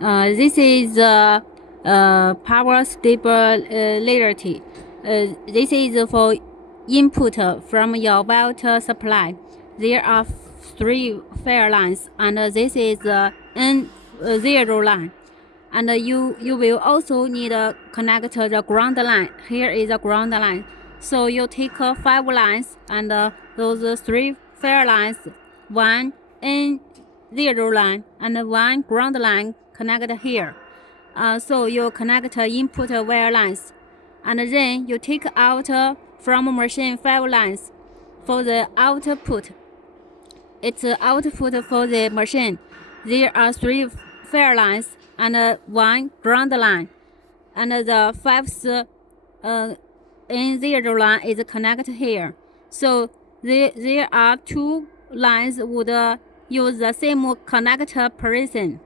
This is power stability. This is for input from your water supply. There are three fair lines, and this is the N0 line. And you will also need to connect the ground line. Here is the ground line. So you take 5 lines and those 3 fair lines, 1 N0 line and 1 ground line connect here. So you connect input wire lines, and then you take out from machine 5 lines for the output. It's output for the machine. There are 3 fair lines and 1 ground line, and the 5th N0 line is connected here. So there are 2 lines would use the same connector position.